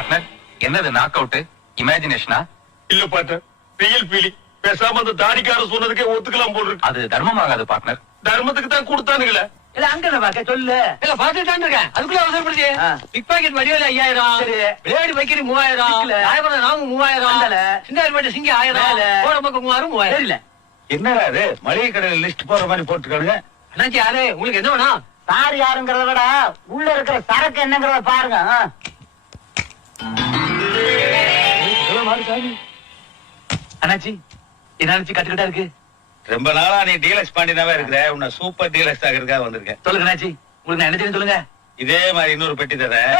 Partner, என்னது knock out இமேஜினேஷனா? இல்ல partner, real feeling. பேசாம அந்த தாடிக்கார சொன்னதுக்கே ஒத்துக்கலாம் போல் இருக்கு. அது தர்மமாகாது பார்ட்னர். தர்மத்துக்கு தான் கொடுத்தானுங்களே. இல்ல அங்க பாக்க சொல்லு. இல்ல பாத்துட்டு இருக்கேன். அதுக்குள்ள அவசரப்படுது. பிக் பாக்கெட் வடிவேல 5000, பிளேடு பைக்கெட் 3000, ராயபுரம் நாம 3000, சிந்தாரிப்பேட்டை சிங்கி 1000, கோடம்பக்கம் 3000. தெரியல. என்னடா அது மளிகை கடையில லிஸ்ட் போற மாதிரி போட்டுருக்கானுங்க. அண்ணாச்சி யாரு? உங்களுக்கு என்ன வேணும்? சார் யாருங்கிறத விட உள்ள இருக்கிற சரக்கு என்னங்கிறத பாருங்க. அண்ணாச்சி என்ன நினைச்சு கட்டுக்கிட்டா இருக்கு? ரொம்ப நாளா நீ டீலக்ஸ் பாண்டினாவே இருக்கிற. உன்னை சூப்பர் டீலக்ஸ் ஆகிறதுக்காக வந்திருக்கேன். சொல்லுங்க அண்ணாச்சி, உங்களுக்கு நான் என்ன தெரியும் சொல்லுங்க. இதே மாதிரி இன்னொரு பெட்டி தரேன்.